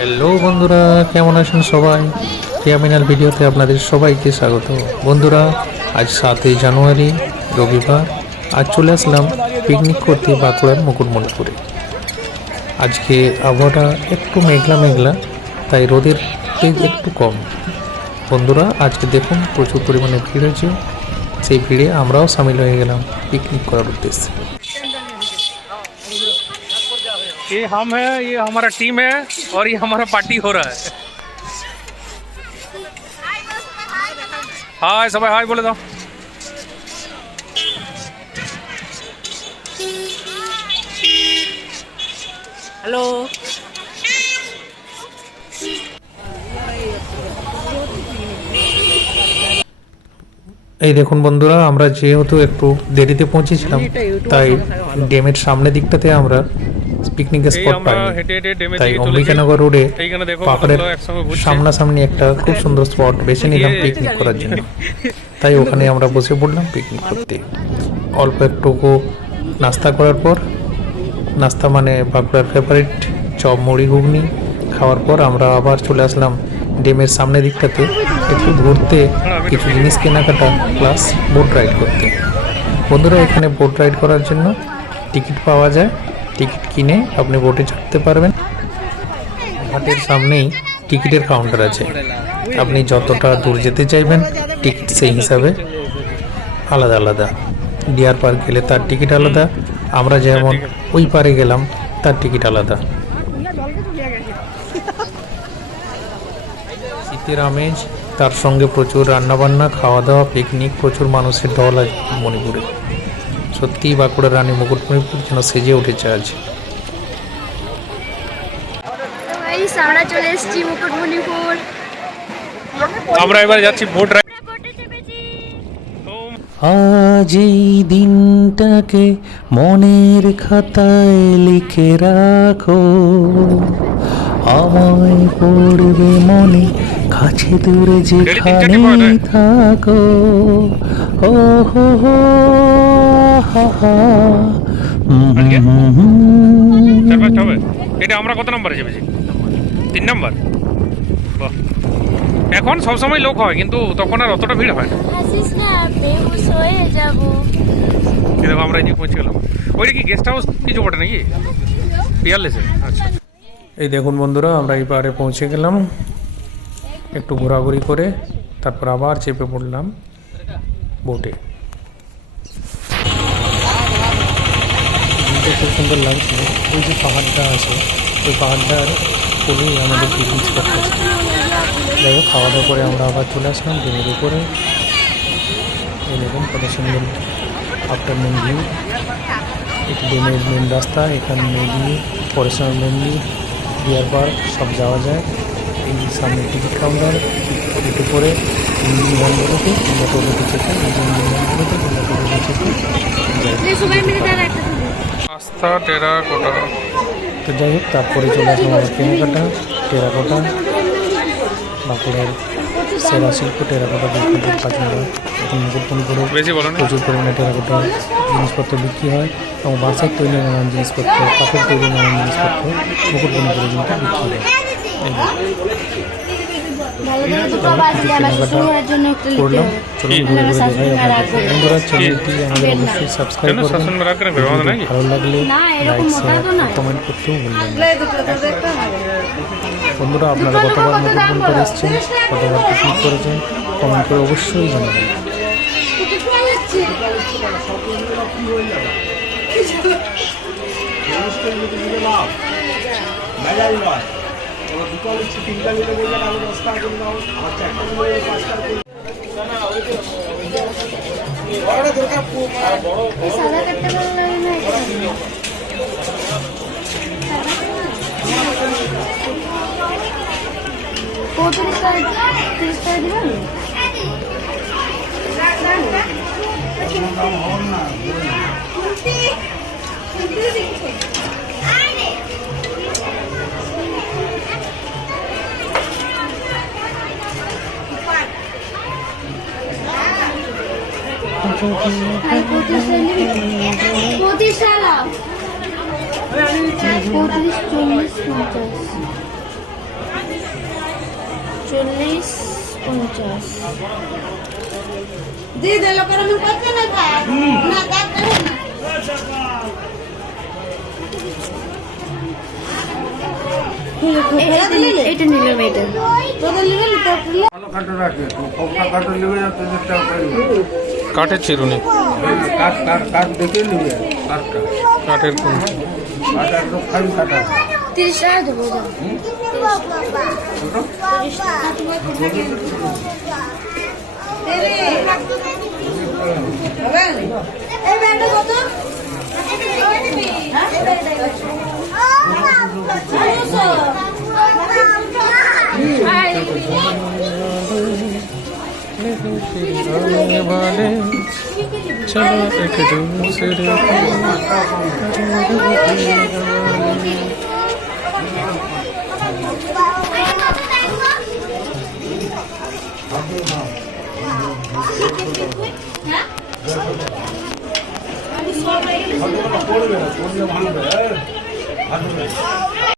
Hello বন্ধুরা, কেমন আছেন সবাই? ক্রিয়ামিনাল ভিডিওতে আপনাদের সবাইকে স্বাগত। বন্ধুরা, আজ 7ই জানুয়ারি রবিবার। আজ চলে আসলাম পিকনিক করতে বাঁকুড়ার মুকুটমণিপুরে। আজকে আবহাওয়াটা একটু মেঘলা মেঘলা, তাই রোদের তেজ একটু কম। বন্ধুরা, আজকে দেখুন প্রচুর পরিমাণে ভিড় হয়েছে। সেই ভিড়ে আমরাও সামিল হয়ে গেলাম পিকনিক করার উদ্দেশ্যে। ये हम है, ये हमारा टीम है और ये हमारा पार्टी हो रहा है। हाय सब हाय बोले दो। हेलो। এই দেখুন বন্ধুরা, আমরা যেহেতু একটু দেরিতে পৌঁছেছিলাম, তাই ড্যামের সামনের দিকটাতে আমরা পিকনিকের স্পট পাইনি। তাই অম্বিকানগর রোডে পাহাড়ের সামনাসামনি একটা খুব সুন্দর স্পট বেছে নিলাম পিকনিক করার জন্য। তাই ওখানে আমরা বসে পড়লাম পিকনিক করতে। অল্প একটুকু নাস্তা করার পর, নাস্তা মানে বাঁকুড়ার ফেভারিট চপ মুড়ি ঘুগনি খাওয়ার পর আমরা আবার চলে আসলাম ড্যামের সামনের দিকটাতে একটু ঘুরতে, কিছু জিনিস কেনাকাটা প্লাস বোট রাইড করতে। বন্ধুরা, এখানে বোট রাইড করার জন্য টিকিট পাওয়া যায়। টিকিট কিনে আপনি বোটে চড়তে পারবেন। ঘাটের সামনেই টিকিটের কাউন্টার আছে। আপনি যতটা দূর যেতে চাইবেন টিকিট সেই হিসাবে আলাদা আলাদা। ডিয়ার পার্ক গেলে তার টিকিট আলাদা, আমরা যেমন ওই পারে গেলাম তার টিকিট আলাদা। শীতের আমেজ, তার সঙ্গে প্রচুর রান্নাবান্না, খাওয়া দাওয়া, পিকনিক, প্রচুর মানুষের ঢল আছে মণিপুরে। সত্যিই বাঁকুড়ার রানী মুকুটমণিপুর যেন সেজে উঠেছে আজ। আমরা চলে এসেছি মুকুটমণিপুর। আমরা এবার যাচ্ছি বোট রাইড। আজ এই দিনটাকে মনের খাতায় লিখে রাখো, আমায় পড়বে মনে, কাছে দূরে যেখানে থাকো। ও হো হো হা হা। এটা আমরা কত নম্বরে চেপেছি? 3 নম্বর। বাহ, এখন সবসময় লোক হয় কিন্তু তখন আর অতটা ভিড় হয় না। হাসিস না, বেহুশ হয়ে যাব। দেখো আমরা এদিকে পৌঁছে গেলাম। ওইটা কি গেস্ট হাউস কিছু বটে নাকি? পিয়ারলেসে। আচ্ছা, এই দেখুন বন্ধুরা, আমরা এই পারে পৌঁছে গেলাম। একটু ঘোরাঘুরি করে তারপর আবার চেপে পড়লাম বোটে। খুব সুন্দর লাগছে। ওই যে পাহাড়টা আছে, ওই পাহাড়টার কোলেই আমাদের পিকনিক স্পট আছে। যাই হোক, খাওয়া দাওয়া করে আমরা আবার চলে আসলাম ড্যামের উপরে। এই দেখুন কত সুন্দর আফটারনুন ভিউ। এটি ড্যামের মেন রাস্তা। এখানে নদী, পরেশনাথ মন্দির, ডিয়ার পার্ক সব যাওয়া যায়। এই সামনে টিকিট কাউন্টার, একটু করে ইঞ্জিনগুলোতে কিংবা টোটোতে চেপে, ইঞ্জিনগুলোতে কিংবা টোটোতে চেপে যাই। রাস্তা টেরাকোটা। তো যাই হোক, তারপরে চলে আসলাম আমার কেনাকাটা। টেরাকোটা, বাঁকুড়ার সেরা শিল্প টেরাকোটা বিখ্যাত কাজমারা। এখন মুকুটমণিপুরে প্রচুর পরিমাণে টেরাকোটা জিনিসপত্র বিক্রি হয় এবং বাঁশের তৈরি নানান জিনিসপত্র, কাঠের তৈরি নানান জিনিসপত্র মুকুটমণিপুরে কিন্তু বিক্রি হয়। করলাম, চলুন ঘুরে ঘুরে দেখাই আপনাদের। বন্ধুরা, চ্যানেলটি আমাদের অবশ্যই সাবস্ক্রাইব করবেন। ভালো লাগলে লাইক, শেয়ার, কমেন্ট করতেও ভুলবেন না। বন্ধুরা, আপনারা কতবার মুকুটমণিপুর এসেছেন, কতবার পিকনিক করেছেন, কমেন্ট করে অবশ্যই জানাবেন। 40, 50. দিদি লোকের আমি করতে না ভাই না কাট করে না এটা নিলাম এটা। তোদের নিবেন তোর ভালো কাঠের রাখে কপটা কাঠের নেবে না তোদের টাকা পাইবে কাঠের চিরুনি, কাঠ কাঠ কাঠ দেখে নেবে কাঠটা কাঠের কুঞ্চি। কাঠ একদম খালি কাঠ আছে 30 টাকা দেবো দাও। এই ব্যান্ড কত चलो एक दूसरे পড়বে না পড়লে ভাঙবে